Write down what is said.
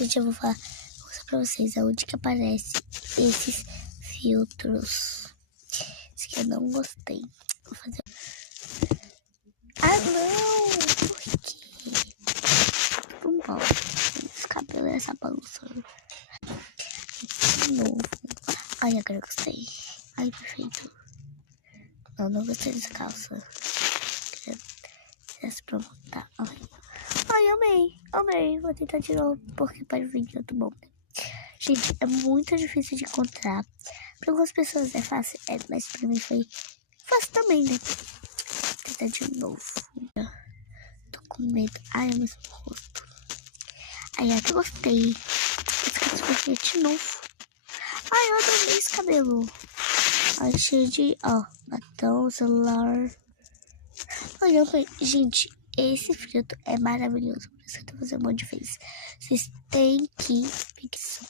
Gente, eu vou mostrar pra vocês aonde que aparece esses filtros. Esse aqui eu não gostei. Vou fazer... Ah, não! Por quê? Não gosto. Esse cabelo é essa bagunça. De novo. Ai, agora eu gostei. Ai, perfeito. Não gostei dessa calça. Essa pra botar. Ai, amei. Vou tentar de novo, porque pode vir de outro bom. Gente, é muito difícil de encontrar. Para algumas pessoas é fácil, mas pra mim foi fácil também, né? Vou tentar de novo. Tô com medo. Ai, eu mesmo rosto. Ai, até gostei. Esse cabelo foi de novo. Ai, eu adorei esse cabelo. Ai, cheio de, batom, celular. Olha, gente, esse filtro é maravilhoso. Por isso que eu tô fazendo um monte de vezes. Vocês têm que fixar.